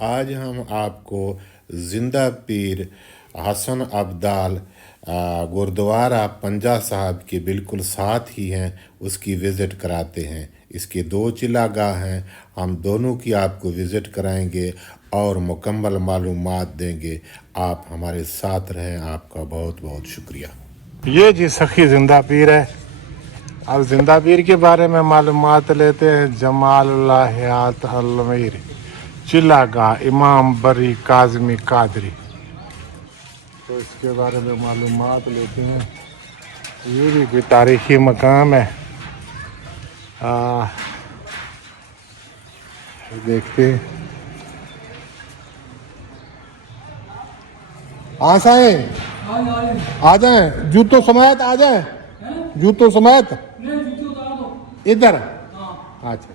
آج ہم آپ کو زندہ پیر حسن ابدال گردوارہ پنجہ صاحب کے بالکل ساتھ ہی ہیں، اس کی وزٹ کراتے ہیں۔ اس کے 2 چلا گاہ ہیں، ہم دونوں کی آپ کو وزٹ کرائیں گے اور مکمل معلومات دیں گے۔ آپ ہمارے ساتھ رہیں، آپ کا بہت بہت شکریہ۔ یہ جی سخی زندہ پیر ہے۔ اب زندہ پیر کے بارے میں معلومات لیتے ہیں۔ جمال اللہ حیات المیر، چلا گاہ امام بری کاظمی قادری، تو اس کے بارے میں معلومات لیتے ہیں۔ یہ بھی کوئی تاریخی مقام ہے، دیکھتے ہیں۔ آسائیں آ جائیں، جوتوں سمیت آ جائیں، جوتوں سمیت ادھر۔ اچھا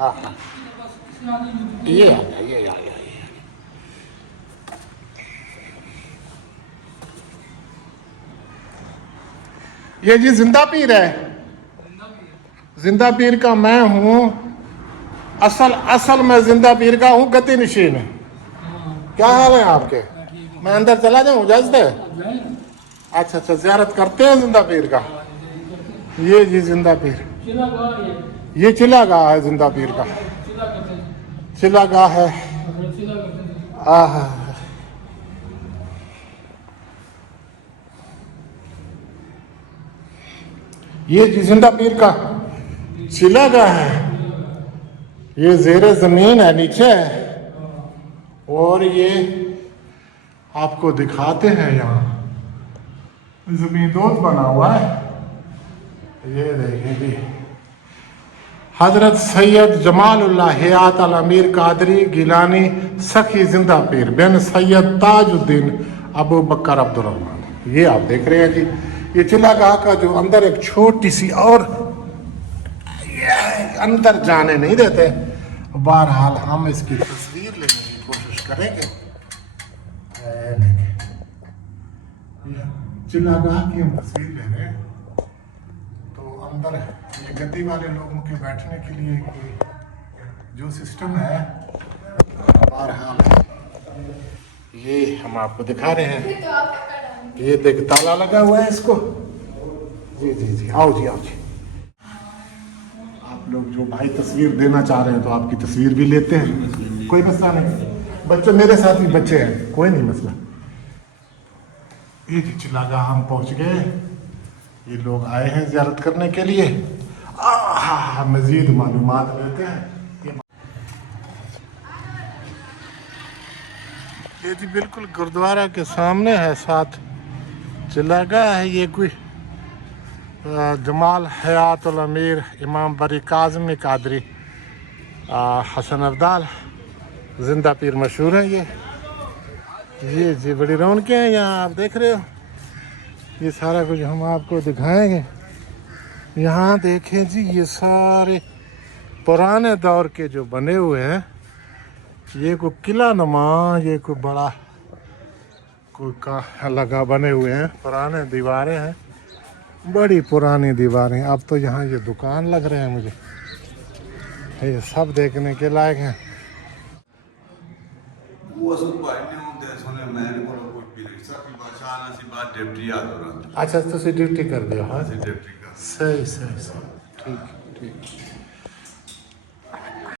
ہاں ہاں، یہ آ جائے، یہ آ جائے۔ یہ جی زندہ پیر ہے، زندہ پیر کا میں ہوں، اصل میں زندہ پیر کا ہوں، گتی نشین ہے۔ کیا حال ہے آپ کے؟ میں اندر چلا جاؤں، اجازت ہے؟ اچھا، زیارت کرتے ہیں زندہ پیر کا۔ یہ جی زندہ پیر، یہ چلا گاہ ہے زندہ پیر کا، چلا گاہ ہے۔ یہ جی زندہ پیر کا چلا گاہ ہے، یہ زیر زمین ہے، نیچے ہے، اور یہ آپ کو دکھاتے ہیں۔ یہاں زمین دوز بنا ہوا ہے، یہ دیکھیں جی۔ حضرت سید جمال اللہ حیات الامیر قادری گیلانی سخی زندہ پیر بن سید تاج الدین ابو بکر عبدالرحمن، یہ آپ دیکھ رہے ہیں جی۔ یہ چلا گاہ کا جو اندر ایک چھوٹی سی، اور اندر جانے نہیں دیتے، بہرحال ہم اس کی تصویر لینے کی کوشش کریں گے۔ چلا گاہ کی ہم تصویر لے رہے ہیں، تو اندر یہ گدی والے لوگوں کے بیٹھنے کے لیے جو سسٹم ہے، بہرحال یہ ہم آپ کو دکھا رہے ہیں۔ یہ دیکھ تالا لگا ہوا ہے اس کو، جی آؤ جی۔ آپ لوگ جو بھائی تصویر دینا چاہ رہے ہیں تو آپ کی تصویر بھی لیتے ہیں، کوئی مسئلہ نہیں۔ بچوں میرے ساتھ بھی بچے ہیں، کوئی نہیں مسئلہ۔ یہ جی چلا گاہ ہم پہنچ گئے، یہ لوگ آئے ہیں زیارت کرنے کے لیے، مزید معلومات لیتے ہیں۔ یہ جی بالکل گردوارہ کے سامنے ہے، ساتھ چلا گاہ ہے۔ یہ کوئی جمال حیات الامیر امام بری کاظمی قادری حسن ابدال زندہ پیر مشہور ہیں۔ یہ جی بڑی رونقیں ہیں یہاں، آپ دیکھ رہے ہو۔ یہ سارا کچھ ہم آپ کو دکھائیں گے۔ یہاں دیکھیں جی، یہ سارے پرانے دور کے جو بنے ہوئے ہیں، یہ کوئی قلعہ نما، یہ کوئی بڑا کوئی لگا بنے ہوئے ہیں، پرانے دیواریں ہیں، بڑی پرانی دیواریں۔ اب تو یہاں یہ دکان لگ رہے ہیں، مجھے یہ سب دیکھنے کے لائق ہیں۔ اچھا تو ڈیوٹی کر دیا، ہاں صحیح ٹھیک۔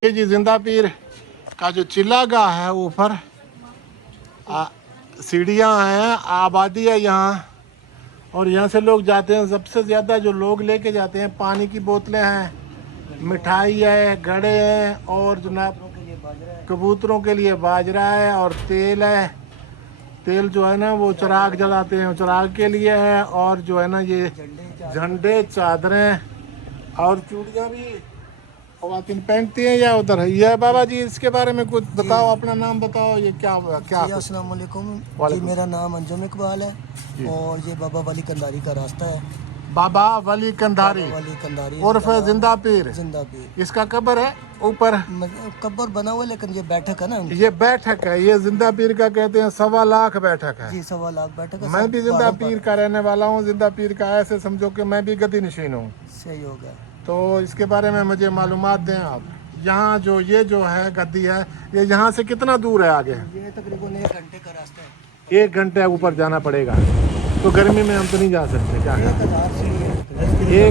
یہ جی زندہ پیر کا جو چلا گاہ ہے، اوپر سیڑھیاں ہیں، آبادی ہے یہاں، اور یہاں سے لوگ جاتے ہیں۔ سب سے زیادہ جو لوگ لے کے جاتے ہیں، پانی کی بوتلیں ہیں، مٹھائی ہے، گڑے ہیں، اور جناب کبوتروں کے لیے باجرہ ہے، اور تیل ہے۔ تیل جو ہے نا وہ چراغ جلاتے ہیں، چراغ کے لیے ہے، اور جو ہے نا یہ جھنڈے، چادریں اور چوڑیاں بھی خواتین پہنتی ہیں۔ یا ادھر ہے یہ بابا جی، اس کے بارے میں کچھ بتاؤ، اپنا نام بتاؤ، یہ کیا جی السلام علیکم جی، میرا نام انجم اقبال ہے، اور یہ بابا ولی کنداری کا راستہ ہے۔ بابا ولی کنداری عرف زندہ پیر، اس کا قبر ہے اوپر، قبر بنا ہوا، لیکن یہ بیٹھک ہے نا، یہ بیٹھک ہے، یہ زندہ پیر کا کہتے ہیں 1.25 لاکھ بیٹھک ہے۔ جی 1.25 لاکھ بیٹھک ہے۔ میں بھی زندہ پیر کا رہنے والا ہوں، زندہ پیر کا ایسے سمجھو کہ میں بھی گدی نشین ہوں۔ صحیح ہو گیا۔ تو اس کے بارے میں مجھے معلومات دیں آپ۔ यहाँ जो ये जो है गद्दी है, ये यहाँ से कितना दूर है आगे? ये तकरीबन 1 घंटे का रास्ता है। 1 घंटे ऊपर जाना पड़ेगा। तो गर्मी में हम तो नहीं जा सकते क्या? 1000 सीढ़ी है।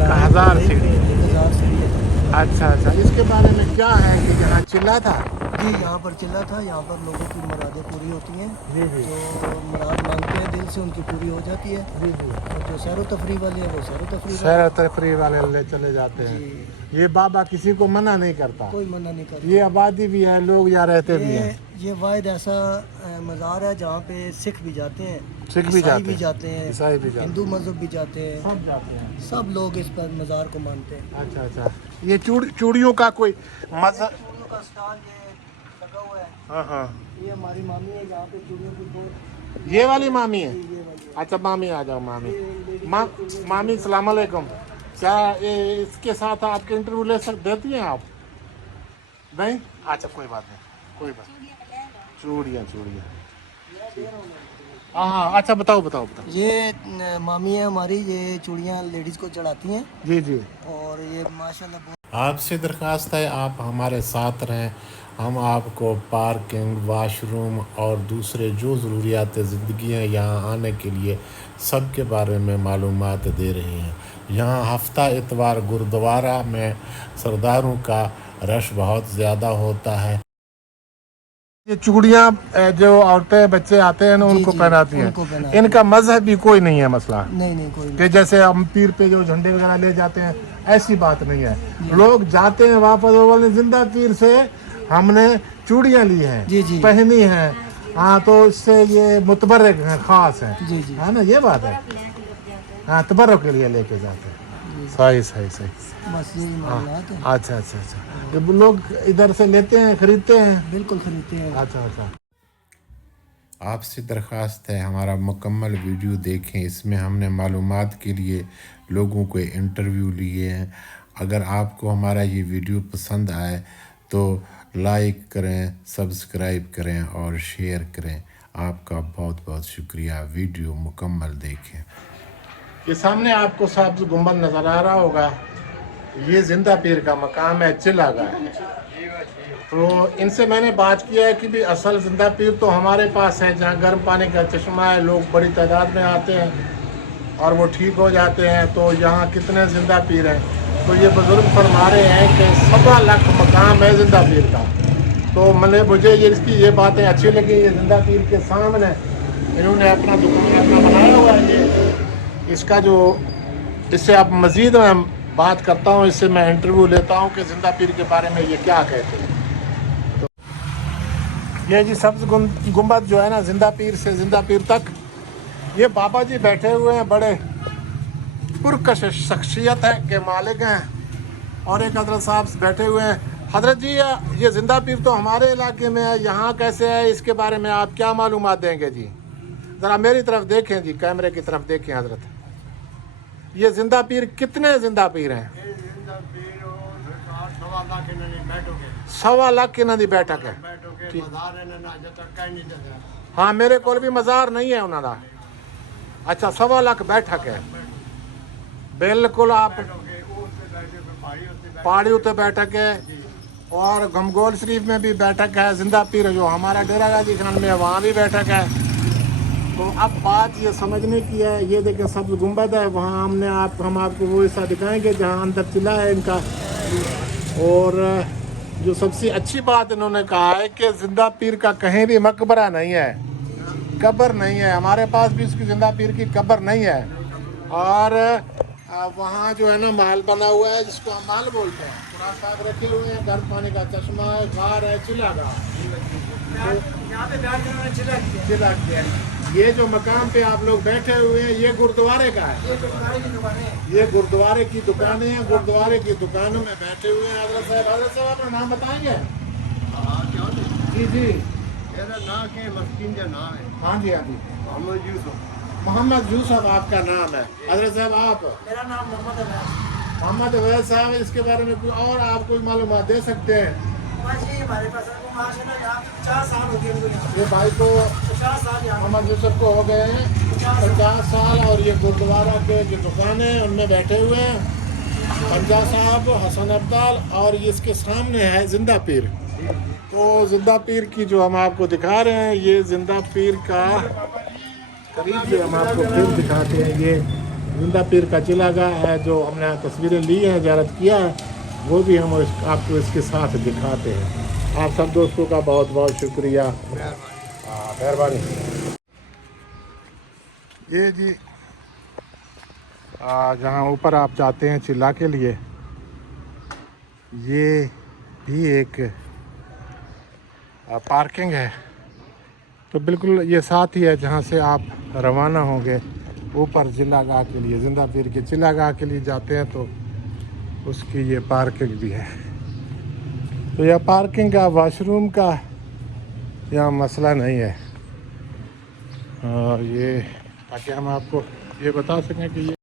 1000 सीढ़ी। 1000 सीढ़ी है। अच्छा अच्छा, इसके बारे में क्या है कि यहाँ चिल्ला था? जी, यहाँ पर चिल्ला था। यहाँ पर लोगों की मुरादें पूरी होती हैं। जी जी जो मुराद मांगते हैं दिल से उनकी पूरी हो जाती है। जी जी। और जो सैर व तफरी वाले हैं वो सैर व तफरी सैर तफरी वाले ले चले जाते हैं। जी, ये बाबा किसी को मना नहीं करता। कोई मना नहीं करता। ये आबादी भी है, लोग यहाँ रहते भी हैं। ये वाहिद ऐसा मज़ार है जहाँ पे सिख भी जाते हैं, सिख भी ईसाई जाते हैं, हैं, ईसाई भी जाते हैं, हिंदू मजहब भी जाते हैं। सब जाते हैं। सब लोग इस पर मज़ार को मानते हैं। अच्छा अच्छा, ये चूड़ियों का कोई मजा? चूड़ियों का स्टॉल ये लगा हुआ है। हाँ हाँ, ये हमारी मामी है, यहाँ पे चूड़ियों की बहुत ये वाली मामी है? ये वाली अच्छा मामी आ जाओ। मामी सलाम अलैकुम। क्या ये इसके साथ आपके इंटरव्यू ले देती हैं आप? नहीं? अच्छा कोई बात नहीं, कोई बात। चूड़ियाँ हाँ हाँ, अच्छा बताओ। ये मामी है हमारी, ये चूड़ियाँ लेडीज़ को चढ़ाती हैं। जी जी। और ये माशाल्लाह बहुत आपसे दरख्वास्त है आप हमारे साथ रहें। हम आपको पार्किंग, वाशरूम और दूसरे जो ज़रूरियात ज़िंदगी हैं यहाँ आने के लिए सब के बारे में मालूमात दे रहे हैं। यहाँ हफ्ता इतवार गुरुद्वारा में सरदारों का रश बहुत ज़्यादा होता है। ये चूड़ियाँ जो औरतें बच्चे आते हैं ना उनको जी, पहनाती उनको हैं। पहनाती इनका मजहब भी कोई नहीं है मसला नहीं कोई नहीं। कि जैसे हम पीर पे जो झंडे वगैरह ले जाते हैं, ऐसी बात नहीं है। लोग जाते हैं वापस, वो बोले जिंदा पीर से हमने चूड़ियाँ ली हैं, जी, जी। पहनी हैं। हाँ, तो इससे ये मुतबर्रक हैं, खास हैं। जी जी। है ना, ये बात है। हाँ, तबर्रुक के लिए लेके जाते हैं। सही। बस यही मामला है। अच्छा। ये लोग इधर से लेते हैं, खरीदते हैं? बिल्कुल खरीदते हैं। अच्छा। आपसे दरख्वास्त है हमारा मुकम्मल वीडियो देखें। इसमें हमने मालूमात के लिए लोगों को इंटरव्यू लिए हैं। अगर आपको हमारा ये वीडियो पसंद आए तो लाइक करें, सब्सक्राइब करें और शेयर करें। आपका बहुत बहुत शुक्रिया। वीडियो मुकम्मल देखें। ये सामने आपको सब्ज़ गुंबद नज़र आ रहा होगा, ये जिंदा पीर का मकाम है, चिल्ला का। तो इनसे मैंने बात किया है कि भी असल जिंदा पीर तो हमारे पास है, जहाँ गर्म पानी का चश्मा है, लोग बड़ी तादाद में आते हैं और वो ठीक हो जाते हैं। तो यहाँ कितने जिंदा पीर हैं? तो ये बुज़ुर्ग फरमा रहे हैं कि 1.25 लाख मकाम है जिंदा पीर का। तो मैंने मुझे ये इसकी ये बातें अच्छी लगी। ये जिंदा पीर के सामने इन्होंने अपना दुकान अपना बनाया हुआ है। ये इसका जो इससे आप मज़ीद मैं बात करता हूँ, इससे मैं इंटरव्यू लेता हूँ कि जिंदा पीर के बारे में ये क्या कहते हैं। तो ये जी सब्ज़ गुंबद जो है ना, जिंदा पीर से जिंदा पीर तक, ये बाबा जी बैठे हुए हैं, बड़े पुरकश शख्सियत है के मालिक हैं। और एक हजरत साहब बैठे हुए हैं। हजरत जी, ये जिंदा पीर तो हमारे इलाके में है, यहाँ कैसे है, इसके बारे में आप क्या मालूमात देंगे जी? ज़रा मेरी तरफ देखें जी, कैमरे की तरफ देखें हजरत। ये जिंदा पीर कितने जिंदा पीर हैं? 1.25 लाख की नदी बैठक है। हाँ, मेरे को भी मज़ार नहीं है उन्होंने। अच्छा, 1.25 लाख बैठक है। बिल्कुल, आप पहाड़ी उत्ते बैठक है और गमगोल शरीफ में भी बैठक है। जिंदा पीर जो हमारा डेरा गाजी खान में है, वहाँ भी बैठक है। तो अब बात ये समझने की है। ये देखें सब्ज़ गुंबद है, वहाँ हम आपको वो हिस्सा दिखाएंगे जहाँ अंदर चिल्ला है इनका। और जो सबसे अच्छी बात इन्होंने कहा है कि जिंदा पीर का कहीं भी मकबरा नहीं है, कब्र नहीं है। हमारे पास भी उसकी जिंदा पीर की कब्र नहीं है। और वहाँ जो है ना महल बना हुआ है, जिसको हम महल बोलते हैं। कुरान पाक रखे हुए हैं, गर्म पानी का चश्मा है, गार है, चिल्ला का चिल्ला किया। ये जो मकाम पे आप लोग बैठे हुए हैं, ये गुरुद्वारे का है। ये गुरुद्वारे की दुकानें हैं। गुरुद्वारे की दुकानों में बैठे हुए हैं। हजरत साहब अपना नाम बताएंगे? जी मेरा नाम के मस्किन का नाम है। हाँ जी मोहम्मद यूसुफ आपका नाम है। हजरत साहब आप? मेरा नाम मोहम्मद अवैध साहब, इसके बारे में कोई और आप कोई मालूमात दे सकते हैं? हमारे पास 50 साल हो गए। ये भाई को 50 साल मोहम्मद यूसुफ को हो गए हैं 50 साल। और ये गुरुद्वारा के जो दुकानें हैं उनमें बैठे हुए हैं। पंजा साहब, हसन अब्दाल, और ये इसके सामने है जिंदा पीर। तो जिंदा पीर की जो हम आपको दिखा रहे हैं, ये जिंदा पीर का करीब से हम आपको फिर दिखाते हैं। ये जिंदा पीर का चिलागाह है, जो हमने तस्वीरें ली हैं, ज़ियारत किया है, वो भी हम आपको इसके साथ दिखाते हैं। आप सब दोस्तों का बहुत बहुत शुक्रिया, मेहरबानी। ये जी जहाँ ऊपर आप जाते हैं चिल्ला के लिए, ये भी एक पार्किंग है। तो बिल्कुल ये साथ ही है जहाँ से आप रवाना होंगे ऊपर चिल्लागाह के लिए, जिंदा पीर के चिल्लागाह के लिए जाते हैं, तो उसकी ये पार्किंग भी है। तो यह पार्किंग का, वॉशरूम का यहाँ मसला नहीं है। और ये ताकि हम आपको ये बता सकें कि ये